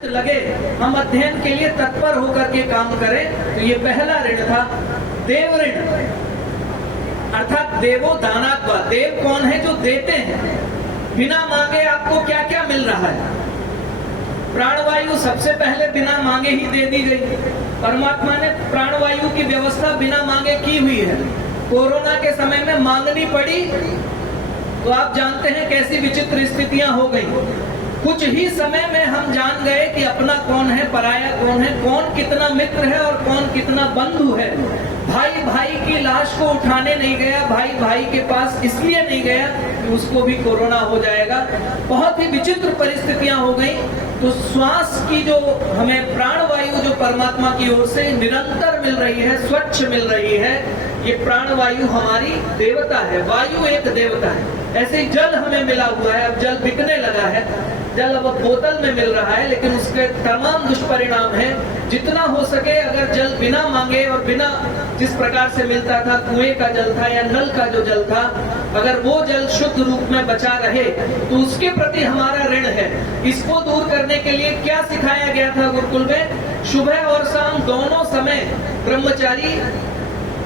लगे हम अध्ययन के लिए तत्पर होकर के काम करें। तो ये पहला ऋण था, देव ऋण, अर्थात देवो दानात्वा। देव कौन है? जो देते हैं। बिना मांगे आपको क्या क्या मिल रहा है? प्राणवायु सबसे पहले बिना मांगे ही दे दी गई। परमात्मा ने प्राणवायु की व्यवस्था बिना मांगे की हुई है। कोरोना के समय में मांगनी पड़ी तो आप जानते हैं कैसी विचित्र स्थितियां हो गई। कुछ ही समय में हम जान गए कि अपना कौन है, पराया कौन है, कौन कितना मित्र है और कौन कितना बंधु है। भाई भाई की लाश को उठाने नहीं गया, भाई भाई के पास इसलिए नहीं गया कि उसको भी कोरोना हो जाएगा। बहुत ही विचित्र परिस्थितियां हो गई। तो श्वास की जो हमें प्राणवायु जो परमात्मा की ओर से निरंतर मिल रही है, स्वच्छ मिल रही है, ये प्राणवायु हमारी देवता है। वायु एक देवता है। ऐसे ही जल हमें मिला हुआ है। अब जल बिकने लगा है, जल अब बोतल में मिल रहा है, लेकिन उसके तमाम दुष्परिणाम हैं। जितना हो सके अगर जल बिना मांगे और बिना, जिस प्रकार से मिलता था, कुएं का जल था या नल का जो जल था, अगर वो जल शुद्ध रूप में बचा रहे तो उसके प्रति हमारा ऋण है। इसको दूर करने के लिए क्या सिखाया गया था गुरुकुल में? सुबह और शाम दोनों समय ब्रह्मचारी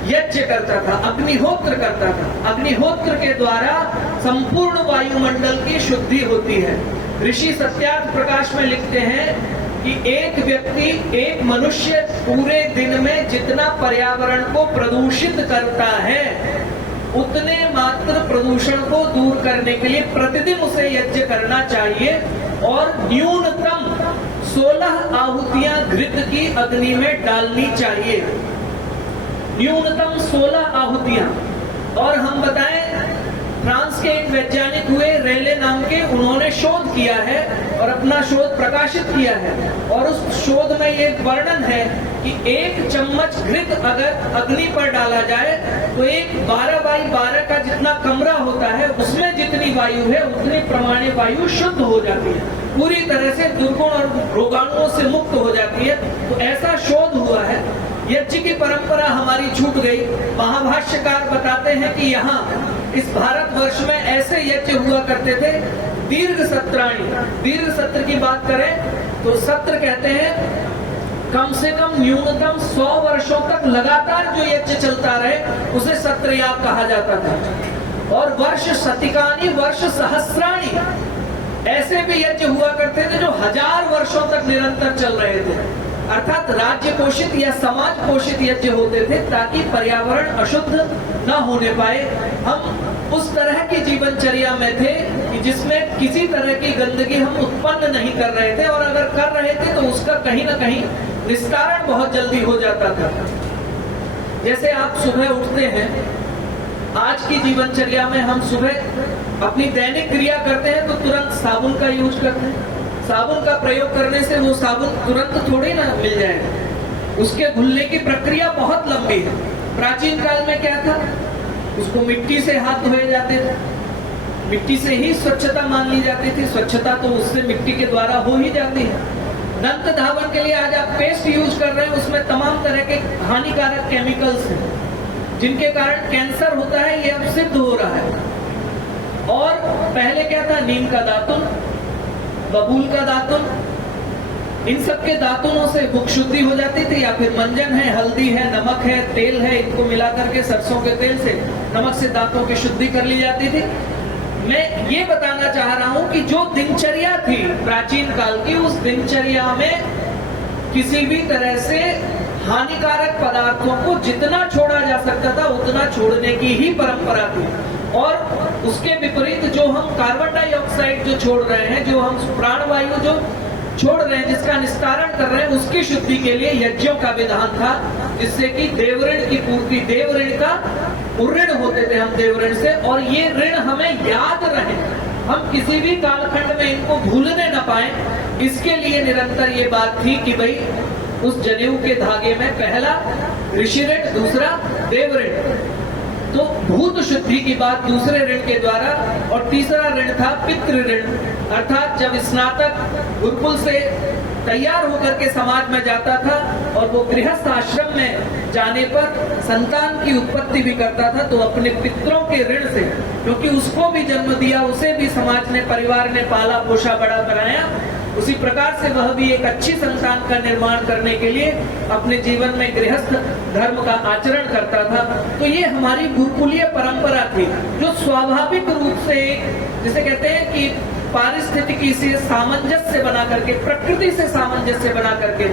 यज्ञ करता था, अग्निहोत्र करता था। अग्निहोत्र के द्वारा संपूर्ण वायुमंडल की शुद्धि होती है। ऋषि सत्यार्थ प्रकाश में लिखते हैं कि एक व्यक्ति, एक मनुष्य पूरे दिन में जितना पर्यावरण को प्रदूषित करता है, उतने मात्र प्रदूषण को दूर करने के लिए प्रतिदिन उसे यज्ञ करना चाहिए और न्यूनतम 16 आहुतियां घृत की अग्नि में डालनी चाहिए। न्यूनतम 16 आहुतियां। और हम बताएं, फ्रांस के एक वैज्ञानिक हुए रेले नाम के, उन्होंने शोध किया है और अपना शोध प्रकाशित किया है। और उस शोध में ये वर्णन है कि 1 चम्मच घृत अगर अग्नि पर डाला जाए तो एक 12x12 का जितना कमरा होता है, उसमें जितनी वायु है उतनी प्रमाणे वायु शुद्ध हो जाती है, पूरी तरह से दुर्गुण और रोगाणुओं से मुक्त हो जाती है। तो ऐसा शोध हुआ है। यज्ञ की परंपरा हमारी छूट गई। महाभाष्यकार बताते हैं कि यहाँ इस भारतवर्ष में ऐसे यज्ञ हुआ करते थे, दीर्घ सत्राणी। दीर्घ सत्र की बात करें तो सत्र कहते हैं कम से कम न्यूनतम 100 वर्षों तक लगातार जो यज्ञ चलता रहे उसे सत्रयाग कहा जाता था। और वर्ष शतिकानी, वर्ष सहस्राणी, ऐसे भी यज्ञ हुआ करते थे जो 1000 वर्षों तक निरंतर चल रहे थे। अर्थात राज्य पोषित या समाज पोषित यज्ञ होते थे ताकि पर्यावरण अशुद्ध न होने पाए। हम उस तरह की जीवनचर्या में थे कि जिसमें किसी तरह की गंदगी हम उत्पन्न नहीं कर रहे थे, और अगर कर रहे थे तो उसका कहीं ना कहीं निस्तारण बहुत जल्दी हो जाता था। जैसे आप सुबह उठते हैं, आज की जीवनचर्या में हम सुबह अपनी दैनिक क्रिया करते हैं तो तुरंत साबुन का यूज करते हैं। साबुन का प्रयोग करने से वो साबुन तुरंत थोड़ी ना मिल जाएगा, उसके घुलने की प्रक्रिया बहुत लंबी है। प्राचीन काल में क्या था? उसको मिट्टी से हाथ धोए जाते थे, मिट्टी से ही स्वच्छता मान ली जाती थी। स्वच्छता तो उससे मिट्टी के द्वारा हो ही जाती है। दंत धावन के लिए आज आप पेस्ट यूज कर रहे हैं, उसमें तमाम तरह के हानिकारक केमिकल्स हैं जिनके कारण कैंसर होता है, ये अब सिद्ध हो रहा है। और पहले क्या था? नीम का दातुन, बबूल का दातुन, इन सब के दातुनों से मुख शुद्धि हो जाती थी। या फिर मंजन है, हल्दी है, नमक है, तेल है, इनको मिलाकर के सरसों के तेल से, नमक से दांतों की शुद्धि कर ली जाती थी। मैं ये बताना चाह रहा हूं कि जो दिनचर्या थी प्राचीन काल की, उस दिनचर्या में किसी भी तरह से हानिकारक पदार्थों को जितना छोड़ा जा सकता था उतना छोड़ने की ही परंपरा थी। और उसके विपरीत जो हम कार्बन डाइऑक्साइड जो छोड़ रहे हैं, जो हम प्राणवायु जो छोड़ रहे हैं, जिसका निस्तारण कर रहे हैं, उसकी शुद्धि के लिए यज्ञों का विधान था, जिससे कि देवऋण की पूर्ति, देवऋण का ऋण होते थे हम देवऋण से। और ये ऋण हमें याद रहे, हम किसी भी कालखंड में इनको भूलने न पाए, इसके लिए निरंतर ये बात थी कि भाई उस जनेऊ के धागे में पहला ऋषि ऋण, दूसरा देव ऋण। तो भूत शुद्धि की बात दूसरे ऋण के द्वारा। और तीसरा ऋण था पितृ ऋण, अर्थात जब स्नातक गुरुकुल से तैयार होकर के समाज में जाता था और वो गृहस्थ आश्रम में जाने पर संतान की उत्पत्ति भी करता था, तो अपने पितरों के ऋण से, क्योंकि उसको भी जन्म दिया, उसे भी समाज ने, परिवार ने पाला पोषा बड़ा बनाया, उसी प्रकार से वह भी एक अच्छी संतान का निर्माण करने के लिए अपने जीवन में गृहस्थ धर्म का आचरण करता था। तो ये हमारी गुरुकुलीय परंपरा थी, जो स्वाभाविक रूप से जिसे कहते हैं कि पारिस्थितिकी से सामंजस्य बना करके, प्रकृति से सामंजस्य बना करके,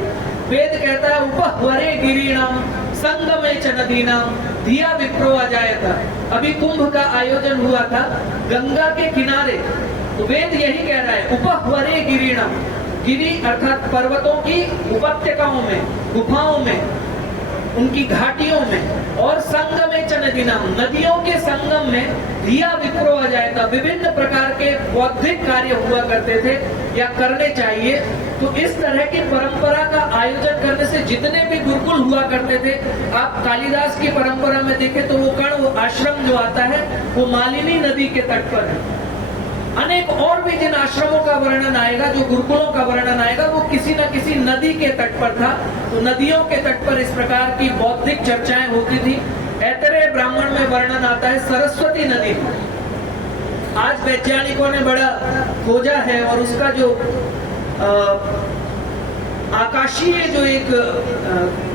वेद कहता है उपहवरे गिरीणाम संगमे च नदीनाम धिया विप्रो अजायता। अभी कुंभ का आयोजन हुआ था गंगा के किनारे, तो वेद यही कह रहा है उपहवरे गिरीणाम, गिरी अर्थात पर्वतों की उपत्यकाओं में, गुफाओं में, उनकी घाटियों में, और संगमे च नदीनाम, नदियों के संगम में धिया विप्रो अजायता। विभिन्न प्रकार के बौद्धिक कार्य हुआ करते थे या करने चाहिए। तो इस तरह की परंपरा का आयोजन करने से जितने भी गुरुकुल हुआ करते थे, आप कालिदास की परंपरा में देखें तो वो आश्रम जो आता है वो मालिनी नदी के तट पर है। अनेक और भी जिन आश्रमों का वर्णन आएगा, जो गुरुकुलों का वर्णन आएगा, वो किसी न किसी नदी के तट पर था। तो नदियों के तट पर इस प्रकार की बौद्धिक चर्चाएं होती थी। ऐतरेय ब्राह्मण में वर्णन आता है सरस्वती नदी। आज वैज्ञानिकों ने बड़ा खोजा है और उसका जो आकाशीय जो एक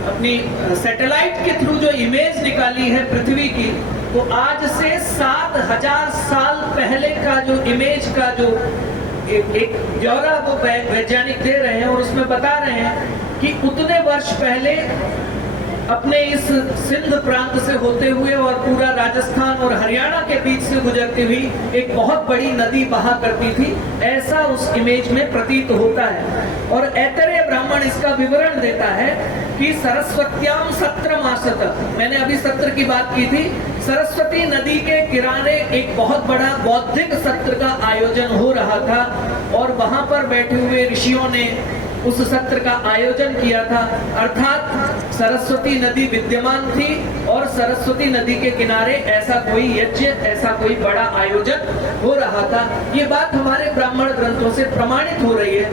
अपनी सैटेलाइट के थ्रू जो इमेज निकाली है पृथ्वी की, तो आज से 7000 साल पहले का जो इमेज का जो एक ब्यौरा वो वैज्ञानिक दे रहे हैं और उसमें बता रहे हैं कि उतने वर्ष पहले अपने इस सिंध प्रांत से होते हुए और पूरा राजस्थान और हरियाणा के बीच से गुजरती हुई एक बहुत बड़ी नदी बहा करती थी, ऐसा उस इमेज में प्रतीत होता है। और ऐतरेय ब्राह्मण इसका विवरण देता है कि सरस्वत्याम सत्र मासत, मैंने अभी सत्र की बात की थी, सरस्वती नदी के किनारे एक बहुत बड़ा बौद्धिक सत्र का आयोजन हो रहा था और वहां पर बैठे हुए ऋषियों ने उस सत्र का आयोजन किया था। अर्थात सरस्वती नदी विद्यमान थी और सरस्वती नदी के किनारे ऐसा कोई यज्ञ, ऐसा कोई बड़ा आयोजन हो रहा था। ये बात हमारे ब्राह्मण ग्रंथों से प्रमाणित हो रही है।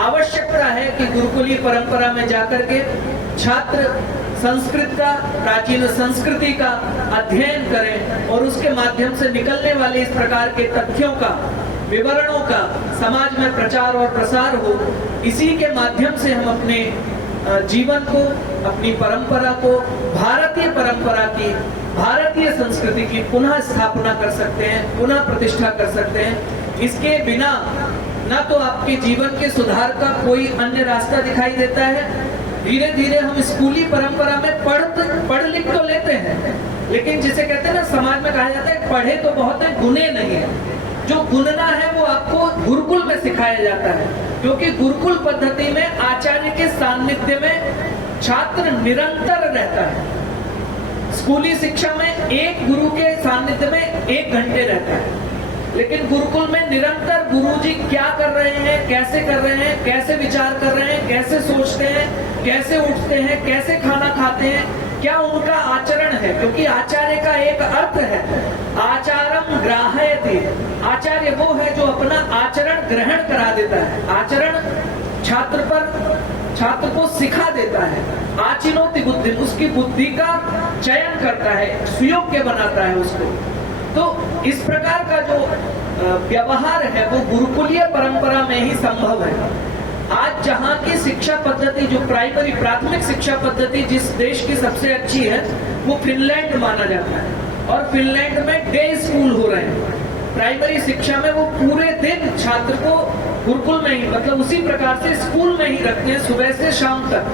आवश्यकता है कि गुरुकुलीय परंपरा में जाकर के छात्र संस्कृत का, प्राचीन संस्कृति का अध्ययन करें और उसके माध्यम से निकलने वाले इस प्रकार के तथ्यों का, विवरणों का समाज में प्रचार और प्रसार हो। इसी के माध्यम से हम अपने जीवन को, अपनी परंपरा को, भारतीय परंपरा की, भारतीय संस्कृति की पुनः स्थापना कर सकते हैं, पुनः प्रतिष्ठा कर सकते हैं। इसके बिना ना तो आपके जीवन के सुधार का कोई अन्य रास्ता दिखाई देता है। धीरे धीरे हम स्कूली परंपरा में पढ़ लिख तो लेते हैं, लेकिन जिसे कहते हैं ना, समाज में कहा जाता है पढ़े तो बहुत है, गुने नहीं है। जो गुनना है वो आपको गुरुकुल में सिखाया जाता है, क्योंकि गुरुकुल पद्धति में आचार्य के सानिध्य में छात्र निरंतर रहता है। स्कूली शिक्षा में एक गुरु के सानिध्य में 1 घंटे रहता है, लेकिन गुरुकुल में निरंतर गुरुजी क्या कर रहे हैं, कैसे कर रहे हैं, कैसे विचार कर रहे हैं, कैसे सोचते हैं, कैसे उठते हैं, कैसे खाना खाते हैं, क्या उनका आचरण है। क्योंकि आचार्य का एक अर्थ है आचारम ग्राहयति, आचार्य वो है जो अपना आचरण ग्रहण करा देता है, आचरण छात्र को सिखा देता है। आचिनोति बुद्धि, उसकी बुद्धि का चयन करता है, सुयोग्य बनाता है उसको। तो इस प्रकार का जो व्यवहार है वो गुरुकुलीय परंपरा में ही संभव है। आज जहां की शिक्षा पद्धति, जो प्राइमरी प्राथमिक शिक्षा पद्धति जिस देश की सबसे अच्छी है, वो फिनलैंड माना जाता है। और फिनलैंड में डे स्कूल हो रहे हैं। प्राइमरी शिक्षा में वो पूरे दिन छात्र को गुरुकुल में ही, मतलब उसी प्रकार से स्कूल में ही रखते हैं, सुबह से शाम तक।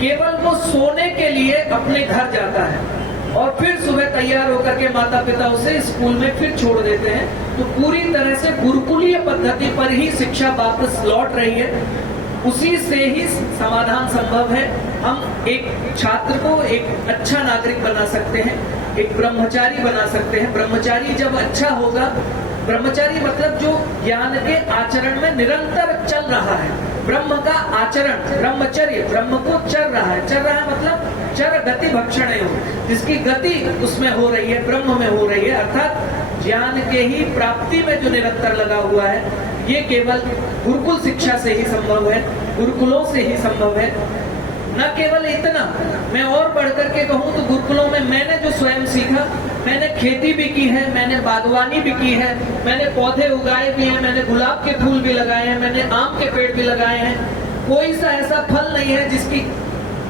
केवल वो सोने के लिए अपने घर जाता है और फिर सुबह तैयार होकर के माता पिता उसे स्कूल में फिर छोड़ देते हैं। तो पूरी तरह से गुरुकुलीय पद्धति पर ही शिक्षा वापस लौट रही है। उसी से ही समाधान संभव है। हम एक छात्र को एक अच्छा नागरिक बना सकते हैं, एक ब्रह्मचारी बना सकते हैं। ब्रह्मचारी जब अच्छा होगा, ब्रह्मचारी मतलब जो ज्ञान के आचरण में निरंतर चल रहा है, ब्रह्म का आचरण, ब्रह्मचर्य, ब्रह्म को चल रहा है। चल रहा है मतलब चर गति भक्षण हो, जिसकी गति उसमें हो रही है, ब्रह्म में हो रही है, अर्थात ज्ञान के ही प्राप्ति में जो निरंतर लगा हुआ है। ये केवल गुरुकुल शिक्षा से ही संभव है, गुरुकुलों से ही संभव है। न केवल इतना, मैं और बढ़ करके कहूँ तो गुरुकुलों में मैंने जो स्वयं सीखा, मैंने खेती भी की है, मैंने बागवानी भी की है, मैंने पौधे उगाए भी हैं, मैंने गुलाब के फूल भी लगाए हैं, मैंने आम के पेड़ भी लगाए हैं। कोई सा ऐसा फल नहीं है जिसकी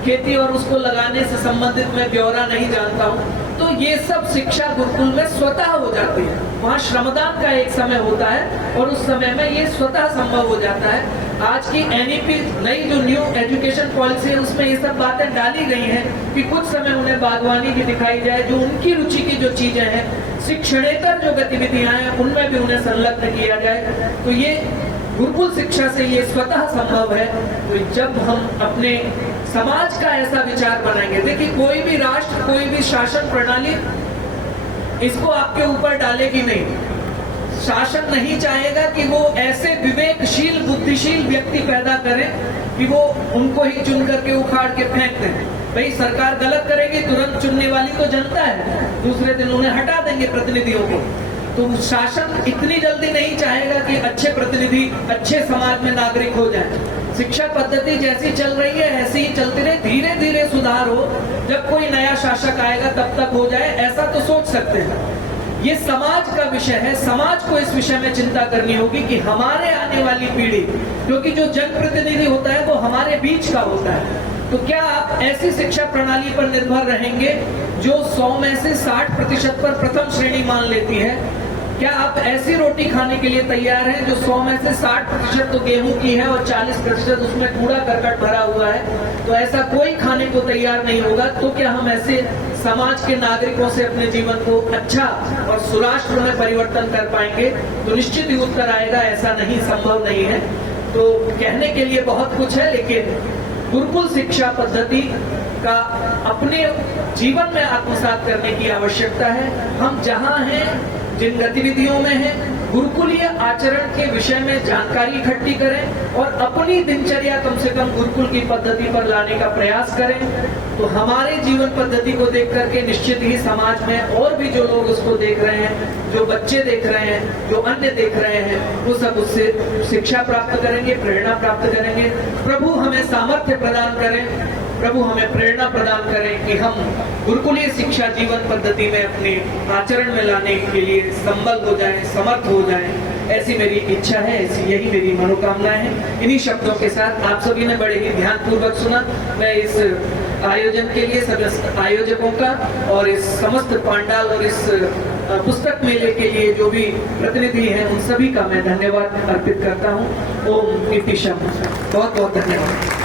खेती और उसको लगाने से संबंधित मैं ब्यौरा नहीं जानता हूँ। तो ये सब शिक्षा गुरुकुल में स्वतः हो जाती है। वहाँ श्रमदान का एक समय होता है और उस समय में ये स्वतः संभव हो जाता है। आज की एनईपी नई जो न्यू एजुकेशन पॉलिसी है उसमें ये सब बातें डाली गई हैं कि कुछ समय उन्हें बागवानी भी दिखाई जाए, जो उनकी रुचि की जो चीजें हैं, शिक्षणेतर जो गतिविधियां हैं उनमें भी उन्हें संलग्न किया जाए। तो ये गुरुकुल शिक्षा से ये स्वतः संभव है। तो जब हम अपने समाज का ऐसा विचार बनाएंगे, देखिए कोई भी राष्ट्र, कोई भी शासन प्रणाली इसको आपके ऊपर डालेगी नहीं। शासन नहीं चाहेगा कि वो ऐसे विवेकशील बुद्धिशील व्यक्ति पैदा करें कि वो उनको ही चुन करके उखाड़ के फेंक दें। भाई सरकार गलत करेगी, तुरंत चुनने वाली तो जनता है, दूसरे दिन उन्हें हटा देंगे प्रतिनिधियों को। तो शासन इतनी जल्दी नहीं चाहेगा कि अच्छे प्रतिनिधि अच्छे समाज में नागरिक हो जाए। शिक्षा पद्धति जैसी चल रही है ऐसी ही चलती रहे, धीरे धीरे सुधार हो, जब कोई नया शासक आएगा तब तक हो जाए, ऐसा तो सोच सकते हैं। ये समाज का विषय है, समाज को इस विषय में चिंता करनी होगी कि हमारे आने वाली पीढ़ी, क्योंकि जो जनप्रतिनिधि होता है वो हमारे बीच का होता है। तो क्या आप ऐसी शिक्षा प्रणाली पर निर्भर रहेंगे जो 100 में से 60% पर प्रथम श्रेणी मान लेती है? क्या आप ऐसी रोटी खाने के लिए तैयार हैं जो 100 में से 60% तो गेहूं की है और 40% उसमें कूड़ा करकट भरा हुआ है? तो ऐसा कोई खाने को तैयार नहीं होगा। तो क्या हम ऐसे समाज के नागरिकों से अपने जीवन को अच्छा और सुराष्ट्र में परिवर्तन कर पाएंगे? तो निश्चित ही उत्तर आएगा ऐसा नहीं, संभव नहीं है। तो कहने के लिए बहुत कुछ है, लेकिन गुरुकुल शिक्षा पद्धति का अपने जीवन में आत्मसात करने की आवश्यकता है। हम जहां हैं, जिन गतिविधियों में हैं, गुरुकुलीय आचरण के विषय में जानकारी इकट्ठी करें और अपनी दिनचर्या कम से कम गुरुकुल की पद्धति पर लाने का प्रयास करें। तो हमारे जीवन पद्धति को देख करके निश्चित ही समाज में और भी जो लोग उसको देख रहे हैं, जो बच्चे देख रहे हैं, जो अन्य देख रहे हैं, वो सब उससे शिक्षा प्राप्त करेंगे, प्रेरणा प्राप्त करेंगे। प्रभु हमें सामर्थ्य प्रदान करें, प्रभु हमें प्रेरणा प्रदान करें कि हम गुरुकुलीय शिक्षा जीवन पद्धति में अपने आचरण में लाने के लिए संबल हो जाएं, समर्थ हो जाएं। ऐसी मेरी इच्छा है, ऐसी यही मेरी मनोकामना है। इन्हीं शब्दों के साथ आप सभी ने बड़े ही ध्यानपूर्वक सुना। मैं इस आयोजन के लिए सभी आयोजकों का और इस समस्त पांडाल और इस पुस्तक मेले के लिए जो भी प्रतिनिधि हैं उन सभी का मैं धन्यवाद अर्पित करता हूँ। ओम इति शम। बहुत बहुत धन्यवाद।